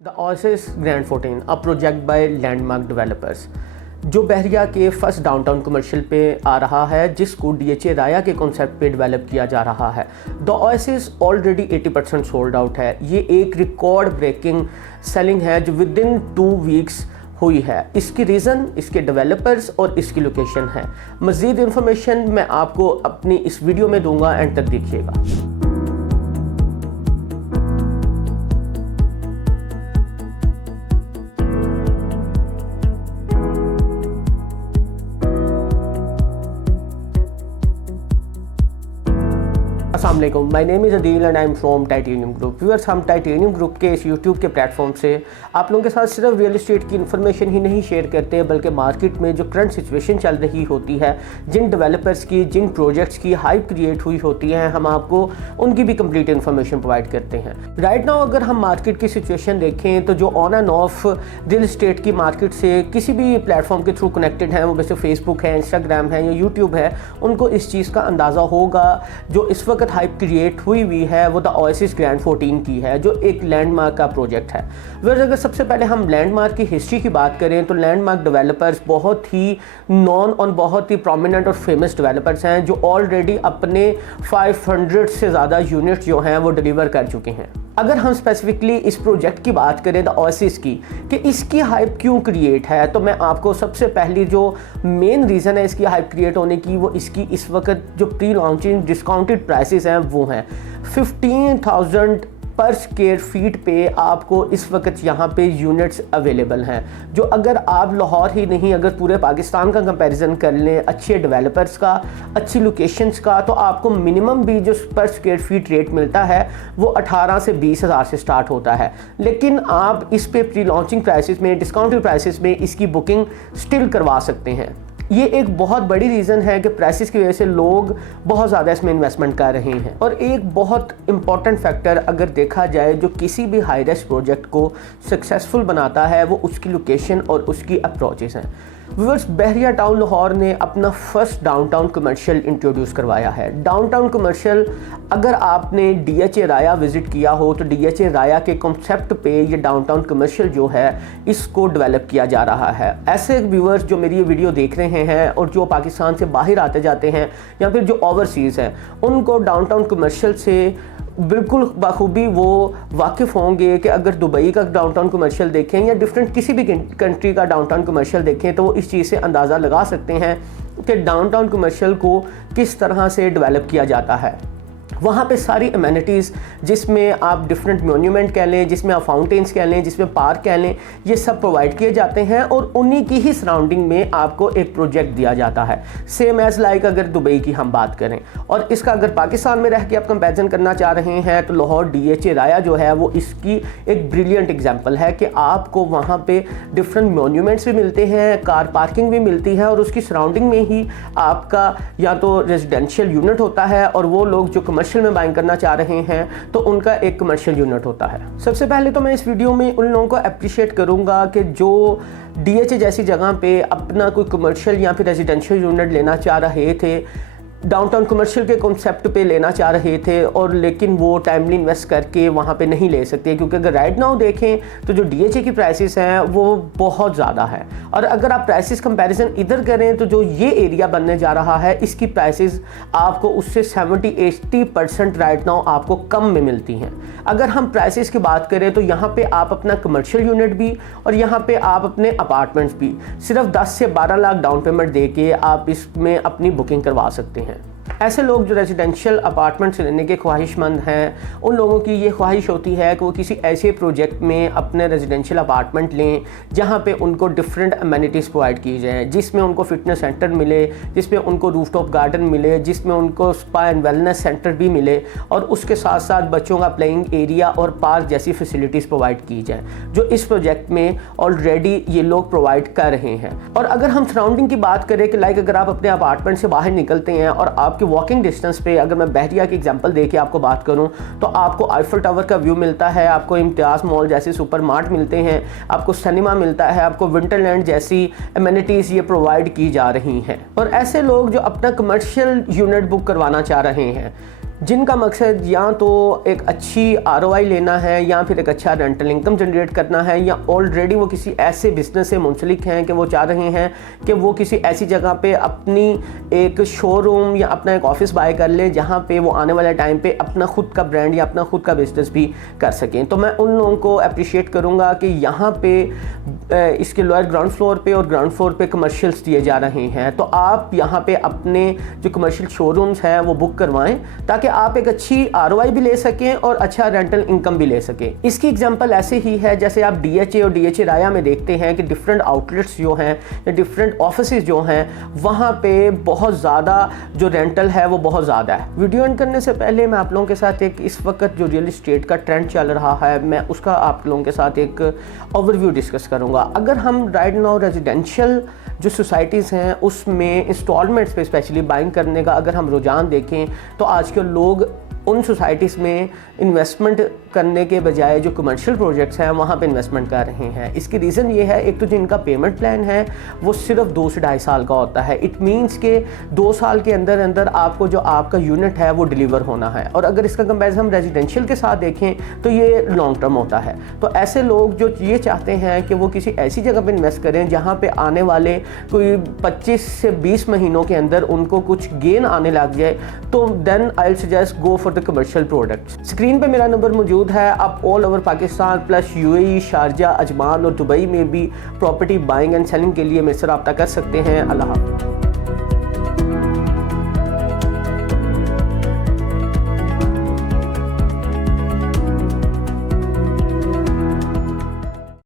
The oasis grand 14 a project by landmark developers जो बहरिया के first downtown commercial पे आ रहा है, जिसको डीएचए राया के कॉन्सेप्ट पे डेवलप किया जा रहा है। The oasis already 80% sold out है। ये एक रिकॉर्ड ब्रेकिंग सेलिंग है जो विद इन 2 वीक्स हुई है। इसकी रीज़न इसके डेवलपर्स और इसकी लोकेशन है। मज़ीद इन्फॉर्मेशन मैं आपको अपनी इस वीडियो में दूंगा, एंड तक देखिएगा। अस्सलामुअलैकुम, my name is Adeel and I am from titanium group. Viewers, हम टाइटेनियम ग्रुप के इस यूट्यूब के प्लेटफॉर्म से आप लोगों के साथ सिर्फ रियल एस्टेट की इन्फॉर्मेशन ही नहीं शेयर करते, बल्कि मार्केट में जो करंट सिचुएशन चल रही होती है, जिन डेवलपर्स की, जिन प्रोजेक्ट्स की हाइप क्रिएट हुई होती है, हम आपको उनकी भी कंप्लीट इन्फॉर्मेशन प्रोवाइड करते हैं। राइट नाउ अगर हम मार्केट की सिचुएशन देखें तो जो on end of real estate की मार्केट से किसी भी प्लेटफॉर्म के थ्रू कनेक्टेड हैं, वो वैसे फेसबुक है, इंस्टाग्राम है या यूट्यूब है, उनको इस चीज़ का अंदाज़ा होगा। जो इस वक्त हाइप क्रिएट हुई है वो द ओएसिस ग्रैंड 14 की है, जो एक लैंडमार्क का प्रोजेक्ट है। वैसे अगर सबसे पहले हम लैंडमार्क की हिस्ट्री की बात करें तो लैंडमार्क डेवलपर्स बहुत ही नॉन और बहुत ही प्रोमिनेंट और फेमस डेवलपर्स हैं, जो ऑलरेडी अपने 500 से ज़्यादा यूनिट्स जो हैं वो डिलीवर कर चुके हैं। अगर हम स्पेसिफिकली इस प्रोजेक्ट की बात करें द ओएसिस की, कि इसकी हाइप क्यों क्रिएट है, तो मैं आपको सबसे पहली जो मेन रीज़न है इसकी हाइप क्रिएट होने की, वो इसकी इस वक्त जो प्री लॉन्चिंग डिस्काउंटेड प्राइसेस हैं वो हैं 15,000 पर स्क्वायर फीट पे आपको इस वक्त यहाँ पे यूनिट्स अवेलेबल हैं। जो अगर आप लाहौर ही नहीं, अगर पूरे पाकिस्तान का कंपैरिजन कर लें अच्छे डेवलपर्स का, अच्छी लोकेशंस का, तो आपको मिनिमम भी जो पर स्क्वायर फीट रेट मिलता है वो 18 से 20 हज़ार से स्टार्ट होता है। लेकिन आप इस पे प्री लॉन्चिंग प्राइसेस में, डिस्काउंटेड प्राइसेस में इसकी बुकिंग स्टिल करवा सकते हैं। ये एक बहुत बड़ी रीज़न है कि प्राइसेस की वजह से लोग बहुत ज़्यादा इसमें इन्वेस्टमेंट कर रहे हैं। और एक बहुत इंपॉर्टेंट फैक्टर अगर देखा जाए जो किसी भी हाई रिस्क प्रोजेक्ट को सक्सेसफुल बनाता है, वो उसकी लोकेशन और उसकी अप्रोचेस हैं। व्यूअर्स, बहरिया टाउन लाहौर ने अपना फर्स्ट डाउनटाउन कमर्शियल इंट्रोड्यूस करवाया है। डाउनटाउन कमर्शियल अगर आपने डीएचए राया विज़िट किया हो तो डीएचए राया के कॉन्सेप्ट पे ये डाउनटाउन कमर्शियल जो है इसको डेवलप किया जा रहा है। ऐसे व्यूअर्स जो मेरी ये वीडियो देख रहे हैं और जो पाकिस्तान से बाहर आते जाते हैं या फिर जो ओवरसीज़ हैं, उनको डाउनटाउन कमर्शियल से बिल्कुल बाखूबी वो वाकिफ़ होंगे कि अगर दुबई का डाउनटाउन कमर्शियल देखें या डिफरेंट किसी भी कंट्री का डाउनटाउन कमर्शियल देखें तो वो इस चीज़ से अंदाज़ा लगा सकते हैं कि डाउनटाउन कमर्शियल को किस तरह से डेवलप किया जाता है। वहाँ पे सारी अमेनिटीज़, जिसमें आप डिफरेंट मोन्यूमेंट कह लें, जिसमें आप फाउंटेन्स कह लें, जिसमें पार्क कह लें, ये सब प्रोवाइड किए जाते हैं और उन्हीं की ही सराउंडिंग में आपको एक प्रोजेक्ट दिया जाता है। सेम एज़ लाइक अगर दुबई की हम बात करें, और इसका अगर पाकिस्तान में रह के आप कंपैरिजन करना चाह रहे हैं तो लाहौर डीएचए राया जो है वो इसकी एक ब्रिलियंट एग्जाम्पल है कि आपको वहाँ पर डिफरेंट मोन्यूमेंट्स भी मिलते हैं, कार पार्किंग भी मिलती है, और उसकी सराउंडिंग में ही आपका या तो रेजिडेंशियल यूनिट होता है, और वो लोग जो कमर्शियल में बाइंग करना चाह रहे हैं तो उनका एक कमर्शियल यूनिट होता है। सबसे पहले तो मैं इस वीडियो में उन लोगों को अप्रिशिएट करूंगा कि जो डीएचए जैसी जगह पे अपना कोई कमर्शियल या फिर रेजिडेंशियल यूनिट लेना चाह रहे थे, डाउनटाउन कमर्शियल के कॉन्सेप्ट पे लेना चाह रहे थे, और लेकिन वो टाइमली इन्वेस्ट करके वहाँ पे नहीं ले सकते, क्योंकि अगर राइट नाउ देखें तो जो डीएचए की प्राइसेस हैं वो बहुत ज़्यादा है। और अगर आप प्राइसेस कंपैरिजन इधर करें तो जो ये एरिया बनने जा रहा है इसकी प्राइसेस आपको उससे 70-80% राइट नाउ आपको कम में मिलती हैं। अगर हम प्राइसेस की बात करें तो यहाँ पर आप अपना कमर्शियल यूनिट भी और यहाँ पर आप अपने अपार्टमेंट्स भी सिर्फ 10 से 12 लाख डाउन पेमेंट दे के आप इसमें अपनी बुकिंग करवा सकते हैं। ऐसे लोग जो रेजिडेंशियल अपार्टमेंट्स लेने के ख्वाहिशमंद हैं, उन लोगों की ये ख्वाहिश होती है कि वो किसी ऐसे प्रोजेक्ट में अपने रेजिडेंशियल अपार्टमेंट लें जहाँ पे उनको डिफरेंट अमेनिटीज़ प्रोवाइड की जाएँ, जिसमें उनको फिटनेस सेंटर मिले, जिसमें उनको रूफटॉप गार्डन मिले, जिसमें उनको स्पा एंड वेलनेस सेंटर भी मिले, और उसके साथ साथ बच्चों का प्लेइंग एरिया और पार्क जैसी फैसिलिटीज़ प्रोवाइड की जाए, जो इस प्रोजेक्ट में ऑलरेडी ये लोग प्रोवाइड कर रहे हैं। और अगर हम सराउंडिंग की बात करें कि लाइक अगर आप अपने अपार्टमेंट से बाहर निकलते हैं और आपके वॉकिंग डिस्टेंस पे, अगर मैं बहरिया की एग्जांपल देके आपको बात करूं तो आपको आईफल टावर का व्यू मिलता है, आपको इम्तियाज़ मॉल जैसे सुपर मार्ट मिलते हैं, आपको सिनेमा मिलता है, आपको विंटरलैंड जैसी एमिनिटीज़ ये प्रोवाइड की जा रही हैं। और ऐसे लोग जो अपना कमर्शियल यूनिट बुक करवाना चाह रहे हैं, जिनका मकसद या तो एक अच्छी ROI लेना है या फिर एक अच्छा रेंटल इनकम जनरेट करना है, या ऑलरेडी वो किसी ऐसे बिज़नेस से मुंसलिक हैं कि वो चाह रहे हैं कि वो किसी ऐसी जगह पे अपनी एक शोरूम या अपना एक ऑफिस बाय कर ले जहाँ पे वो आने वाले टाइम पे अपना खुद का ब्रांड या अपना खुद का बिज़नेस भी कर सकें। तो मैं उन लोगों को अप्रिशिएट करूँगा कि यहाँ पे इसके लोअर ग्राउंड फ्लोर पे और ग्राउंड फ्लोर पे कमर्शियल्स दिए जा रहे हैं, तो आप यहाँ पे अपने जो कमर्शियल शोरूम्स हैं वो बुक करवाएं ताकि आप एक अच्छी ROI भी ले सकें और अच्छा रेंटल इनकम भी ले सकें। इसकी एग्जांपल ऐसे ही है जैसे आप DHA और DHA राया में देखते हैं कि डिफरेंट आउटलेट्स जो हैं या डिफरेंट ऑफिसेज जो हैं वहाँ पे बहुत ज़्यादा जो रेंटल है वो बहुत ज़्यादा है। वीडियो एंड करने से पहले मैं आप लोगों के साथ एक इस वक्त जो रियल इस्टेट का ट्रेंड चल रहा है मैं उसका आप लोगों के साथ एक ओवरव्यू डिस्कस करूँगा। अगर हम राइट नाउ रेजिडेंशियल जो सोसाइटीज़ हैं उसमें इंस्टॉलमेंट्स पे स्पेशली बाइंग करने का अगर हम रुझान देखें तो आजकल लोग उन सोसाइटीज़ में इन्वेस्टमेंट करने के बजाय जो कमर्शियल प्रोजेक्ट्स हैं वहाँ पे इन्वेस्टमेंट कर रहे हैं। इसकी रीज़न ये है, एक तो जिनका पेमेंट प्लान है वो सिर्फ 2 से 2.5 साल का होता है। इट मीन्स के 2 साल के अंदर अंदर आपको जो आपका यूनिट है वो डिलीवर होना है। और अगर इसका कंपैरिजन हम रेजिडेंशियल के साथ देखें तो ये लॉन्ग टर्म होता है। तो ऐसे लोग जो ये चाहते हैं कि वो किसी ऐसी जगह पर इन्वेस्ट करें जहाँ पर आने वाले कोई 25 से 20 महीनों के अंदर उनको कुछ गेन आने लग जाए, तो then I will suggest go for the commercial products. Screen पे मेरा नंबर मौजूद है। आप all over Pakistan plus UAE, Sharjah, Ajman और दुबई में भी प्रॉपर्टी बाइंग एंड सेलिंग के लिए मेरे से रब्ता कर सकते हैं। अल्लाह हाफ़िज़।